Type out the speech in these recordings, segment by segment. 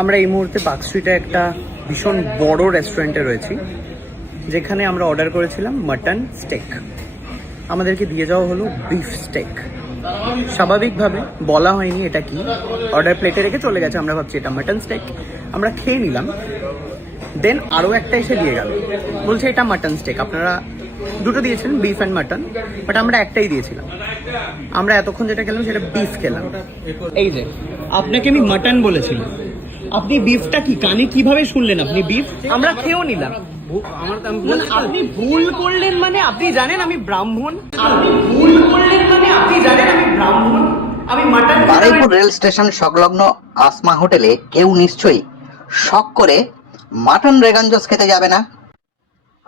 আমরা এই মুহূর্তে পার্ক স্ট্রিটে একটা ভীষণ বড় রেস্টুরেন্টে রয়েছি, যেখানে আমরা অর্ডার করেছিলাম মাটন স্টেক। আমাদেরকে দিয়ে যাওয়া হলো বিফ স্টেক। স্বাভাবিকভাবে বলা হয়নি এটা কি, অর্ডার প্লেটে রেখে চলে গেছে। আমরা ভাবছি এটা মাটন স্টেক, আমরা খেয়ে নিলাম। দেন আরও একটা এসে দিয়ে গেল, বলছে এটা মাটন স্টেক। আপনারা দুটো দিয়েছেন, বিফ অ্যান্ড মাটন, বাট আমরা একটাই দিয়েছিলাম। আমরা এতক্ষণ যেটা খেলাম সেটা বিফ খেলাম। এই যে আপনাকে আমি মাটন বলেছিলাম, আপনি বিফটা কি কানে কিভাবে শুনলেন? আপনি বিফ, আমরা খেয়েও নিলাম। আপনি ভুল করলেন মানে আপনি জানেন আমি ব্রাহ্মণ, আপনি ভুল করলেন মানে আপনি জানেন আমি ব্রাহ্মণ, আমি মাটন। বারুইপুর রেল স্টেশন সংলগ্ন আসমা হোটেলে কেউ নিশ্চয়ই শখ করে মাটন রেগাঞ্জস খেতে যাবে না।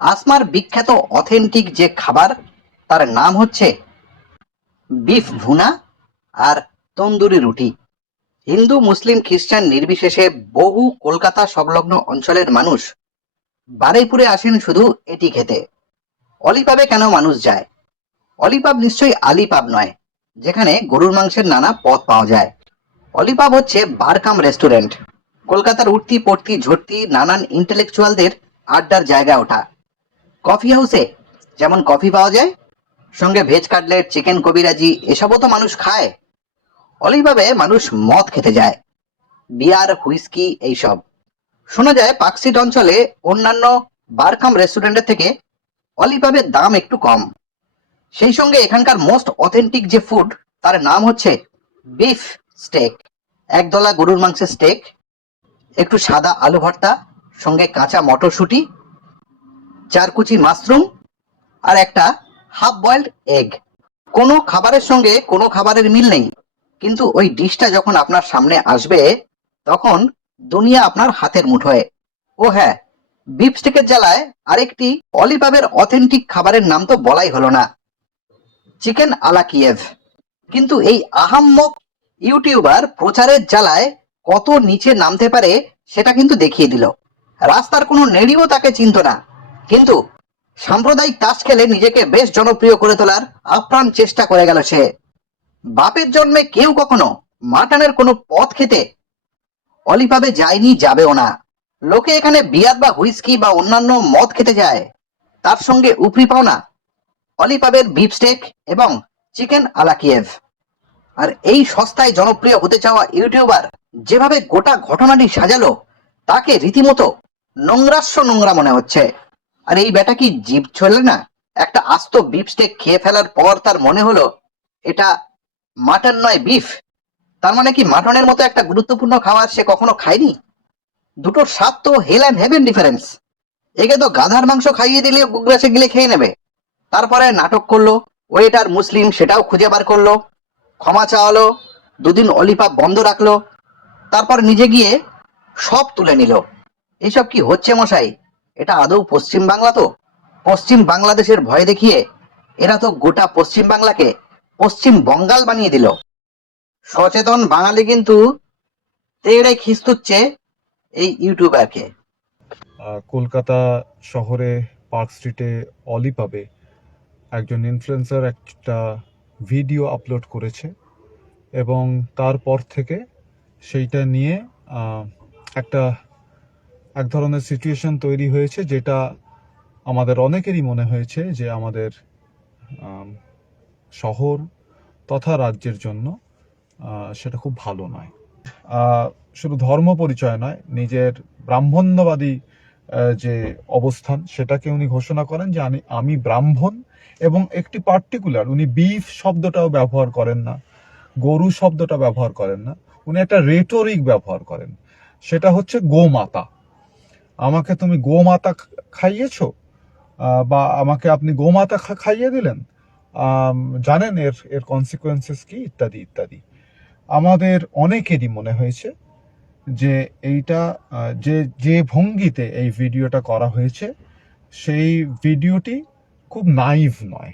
আসমার বিখ্যাত অথেন্টিক যে খাবার, তার নাম হচ্ছে বিফ ভুনা আর তন্দুরি রুটি। হিন্দু মুসলিম খ্রিস্টান নির্বিশেষে বহু কলকাতা সংলগ্ন অঞ্চলের মানুষ বারুইপুরে আসেন শুধু এটি খেতে। অলিপাবে কেন মানুষ যায়? অলিপাব নিশ্চয়ই আলিপাব নয়, যেখানে গরুর মাংসের নানা পদ পাওয়া যায়। অলিপাব হচ্ছে বারকাম রেস্টুরেন্ট, কলকাতার উঠতি পড়তি ঝরতি নানান ইন্টেলেকচুয়ালদের আড্ডার জায়গা ওঠা। কফি হাউসে যেমন কফি পাওয়া যায়, সঙ্গে ভেজ কাটলেট, চিকেন কবিরাজি এসবও তো মানুষ খায়। অলিপাবে মানুষ মদ খেতে যায়, বিয়ার, হুইস্কি এইসব। শোনা যায় পার্ক স্ট্রিট অঞ্চলে অন্যান্য বারকাম রেস্টুরেন্টের থেকে অলিপাবের দাম একটু কম। সেই সঙ্গে এখানকার মোস্ট অথেন্টিক যে ফুড, তার নাম হচ্ছে বিফ স্টেক। একদলা গরুর মাংসের স্টেক, একটু সাদা আলু ভর্তা, সঙ্গে কাঁচা মটরশুঁটি, চারকুচি মাশরুম আর একটা হাফ বয়েলড এগ। কোনো খাবারের সঙ্গে কোনো খাবারের মিল নেই, কিন্তু ওই ডিশটা যখন আপনার সামনে আসবে তখন দুনিয়া আপনার হাতের মুঠোয়। ও হ্যাঁ, বিফ স্টেকের জ্বালায় আরেকটি অলিপাবের অথেন্টিক খাবারের নাম তো বলাই হলো না, চিকেন আলা কিয়েভ। কিন্তু এই আহাম্মক ইউটিউবার প্রচারের জ্বালায় কত নিচে নামতে পারে সেটা কিন্তু দেখিয়ে দিল। রাস্তার কোনো নেড়িও তাকে চিনত না, কিন্তু সাম্প্রদায়িক তাস খেলে নিজেকে বেশ জনপ্রিয় করে তোলার আপ্রাণ চেষ্টা করে গেল সে। বাপের জন্মে কেউ কখনো মাটনের কোনো পথ খেতে অলিপাবে যায়নি, যাবেও না। লোকে এখানে বিয়ার বা হুইস্কি বা অন্যান্য মদ খেতে যায়, তার সঙ্গে উপরি পাওনা অলিপাবের বিফ স্টেক এবং চিকেন আলা কিয়েভ। আর এই সস্তায় জনপ্রিয় হতে চাওয়া ইউটিউবার যেভাবে গোটা ঘটনাটি সাজালো, তাকে রীতিমতো নোংরা মনে হচ্ছে। আর এই বেটা কি জিভ চলে না? একটা আস্ত বিফ স্টেক খেয়ে ফেলার পর তার মনে হলো এটা মাটন নয় বিফ। তার মানে কি মাটনের মতো একটা গুরুত্বপূর্ণ খাবার সে কখনো খায়নি? দুটোর স্বাদ তো হেল অ্যান্ড হেভেন ডিফারেন্স। একে তো গাধার মাংস খাইয়ে দিলেও গুগরাসে গিলে খেয়ে নেবে। তারপরে নাটক করলো, ওয়েটার মুসলিম সেটাও খুঁজে বার করলো, ক্ষমা চাওয়ালো, দুদিন অলিপাব বন্ধ রাখলো, তারপর নিজে গিয়ে সব তুলে নিল। এইসব কি হচ্ছে মশাই? এটা আদৌ পশ্চিম বাংলা? তো পশ্চিম বাংলাদেশের ভয় দেখিয়ে এরা তো গোটা পশ্চিম বাংলাকে পশ্চিম বঙ্গাল বানিয়ে দিল। সচেতন বাঙালি কিন্তু তেড়ে খিস্তুচ্ছে এই ইউটিউবারকে। কলকাতা শহরে পার্ক স্ট্রিটে অলিপাবে একজন ইনফ্লুয়েন্সার একটা ভিডিও আপলোড করেছে, এবং তারপর থেকে সেইটা নিয়ে এক ধরনের সিচুয়েশন তৈরি হয়েছে, যেটা আমাদের অনেকেরই মনে হয়েছে যে আমাদের শহর তথা রাজ্যের জন্য সেটা খুব ভালো নয়। শুধু ধর্ম পরিচয় নয়, নিজের ব্রাহ্মণ্যবাদী যে অবস্থান সেটাকে উনি ঘোষণা করেন যে আমি ব্রাহ্মণ, এবং একটি পার্টিকুলার উনি বিফ শব্দটাও ব্যবহার করেন না, গরু শব্দটা ব্যবহার করেন না, উনি একটা রেটরিক ব্যবহার করেন, সেটা হচ্ছে গোমাতা। আমাকে তুমি গোমাতা খাইয়েছো, বা আমাকে আপনি গোমাতা খাইয়ে দিলেন, জানেন এর কনসিকুয়েন্সেস কি, ইত্যাদি ইত্যাদি। আমাদের অনেকেরই মনে হয়েছে যে এইটা যে ভঙ্গিতে এই ভিডিওটা করা হয়েছে, সেই ভিডিওটি খুব নাইভ নয়।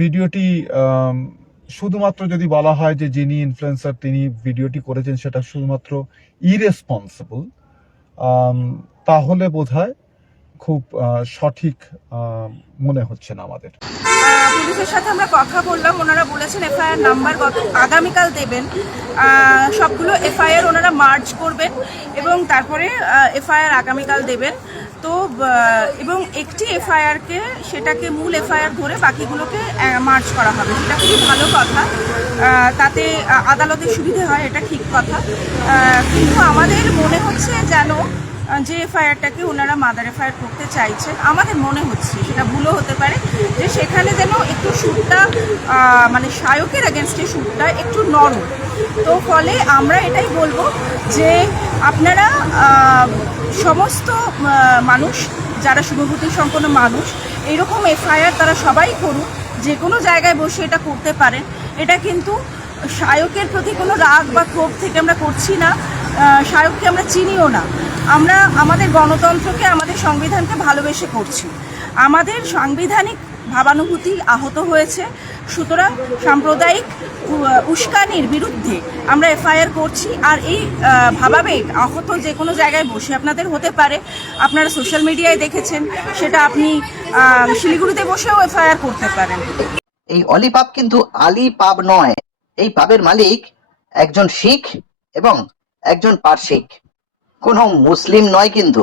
ভিডিওটি শুধুমাত্র যদি বলা হয় যে যিনি ইনফ্লুয়েন্সার তিনি ভিডিওটি করেছেন সেটা শুধুমাত্র ইরেসপন্সিবল, তাহলে বোধহয় খুব সঠিক মনে হচ্ছে না আমাদের। পুলিশের সাথে আমরা কথা বললাম, ওনারা বলেছেন এফআইআর নাম্বার আগামীকাল দেবেন। সবগুলো এফআইআর ওনারা মার্চ করবেন এবং তারপরে এফআইআর আগামীকাল দেবেন। তো এবং একটি এফআইআরকে সেটাকে মূল এফআইআর ধরে বাকিগুলোকে মার্চ করা হবে, সেটা খুবই ভালো কথা। তাতে আদালতের সুবিধে হয়, এটা ঠিক কথা। কিন্তু আমাদের মনে হচ্ছে যেন যে এফআইআরটাকে ওনারা মাদার এফআইআর করতে চাইছেন, আমাদের মনে হচ্ছে, সেটা ভুলও হতে পারে, যে সেখানে যেন একটু সুরটা মানে শায়কের এগেনস্টে সুরটা একটু নরম। তো ফলে আমরা এটাই বলবো যে আপনারা সমস্ত মানুষ যারা শুভবুদ্ধি সম্পন্ন মানুষ এরকম এফআইআর তারা সবাই করুন, যে কোনো জায়গায় বসে এটা করতে পারেন। এটা কিন্তু শায়কের প্রতি কোনো রাগ বা ক্ষোভ থেকে আমরা করছি না, শায়ককে আমরা চিনিও না। আমরা আমাদের গণতন্ত্রকে, আমাদের সংবিধানকে ভালোবেসে করছি। আমাদের সাংবিধানিক ভাবানুভূতি আহত হয়েছে, সুতরাং সাম্প্রদায়িক উস্কানির বিরুদ্ধে আমরা এফআইআর করছি। আর এই ভাবাবেগ আহত যে কোনো জায়গায় বসে আপনাদের হতে পারে, আপনারা সোশ্যাল মিডিয়ায় দেখেছেন, সেটা আপনি শিলিগুড়িতে বসেও এফআইআর করতে পারেন। এই অলি পাব কিন্তু আলি পাব নয়, এই পাবের মালিক একজন শিখ এবং একজন পারসিক, কোনো মুসলিম নয় কিন্তু।